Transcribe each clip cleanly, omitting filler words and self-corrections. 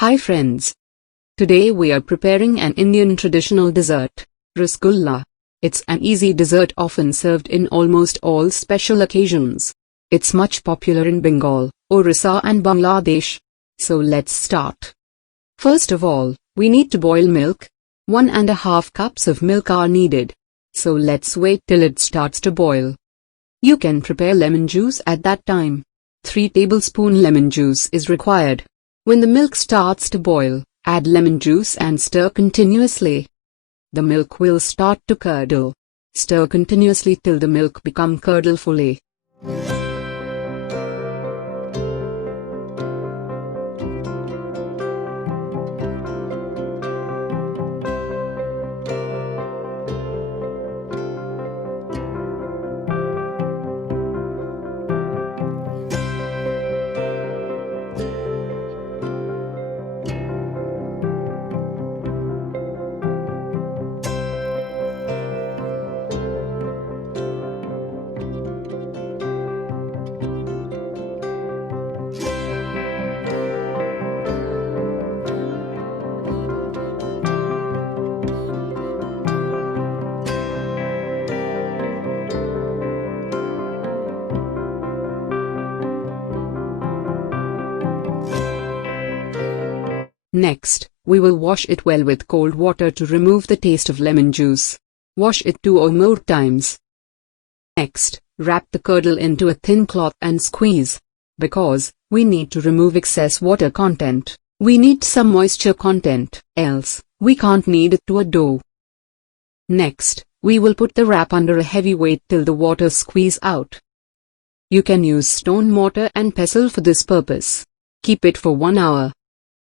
Hi friends. Today we are preparing an Indian traditional dessert, Rasgulla. It's an easy dessert often served in almost all special occasions. It's much popular in Bengal, Orissa and Bangladesh. So let's start. First of all, we need to boil milk. 1.5 cups of milk are needed. So let's wait till it starts to boil. You can prepare lemon juice at that time. 3 tablespoon lemon juice is required. When the milk starts to boil, add lemon juice and stir continuously. The milk will start to curdle. Stir continuously till the milk become curdle fully. Next, we will wash it well with cold water to remove the taste of lemon juice. Wash it 2 or more times. Next, wrap the curdle into a thin cloth and squeeze. Because we need to remove excess water content, we need some moisture content, else we can't knead it to a dough. Next, we will put the wrap under a heavy weight till the water squeeze out. You can use stone mortar and pestle for this purpose. Keep it for 1 hour.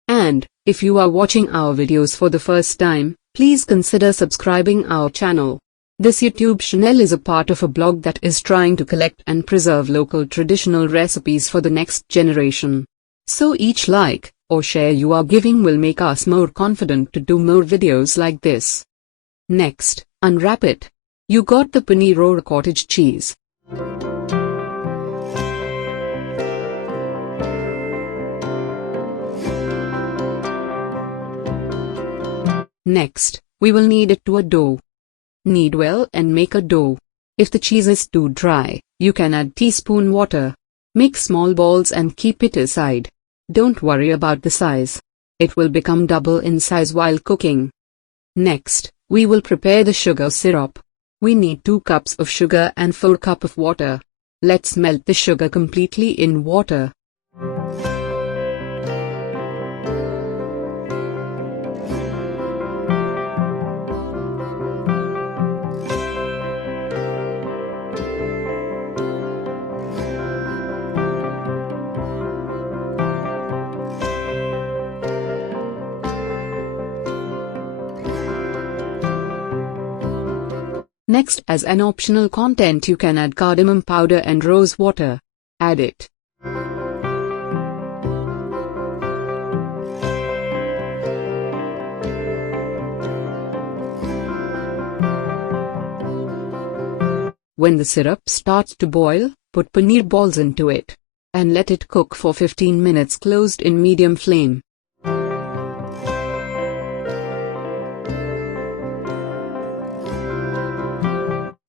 And, if you are watching our videos for the first time, please consider subscribing our channel. This YouTube channel is a part of a blog that is trying to collect and preserve local traditional recipes for the next generation. So each like or share you are giving will make us more confident to do more videos like this. Next, unwrap it. You got the paneer or cottage cheese. Next, we will knead it to a dough. Knead well and make a dough. If the cheese is too dry, you can add teaspoon water. Make small balls and keep it aside. Don't worry about the size. It will become double in size while cooking. Next, we will prepare the sugar syrup. We need 2 cups of sugar and 4 cups of water. Let's melt the sugar completely in water. Next, as an optional content, you can add cardamom powder and rose water. Add it. When the syrup starts to boil, put paneer balls into it. And let it cook for 15 minutes closed in medium flame.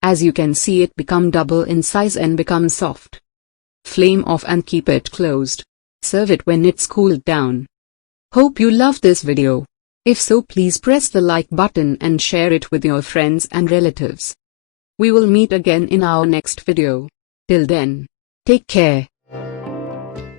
As you can see, it become double in size and become soft. Flame off and keep it closed. Serve it when it's cooled down. Hope you loved this video. If so, please press the like button and share it with your friends and relatives. We will meet again in our next video. Till then, take care.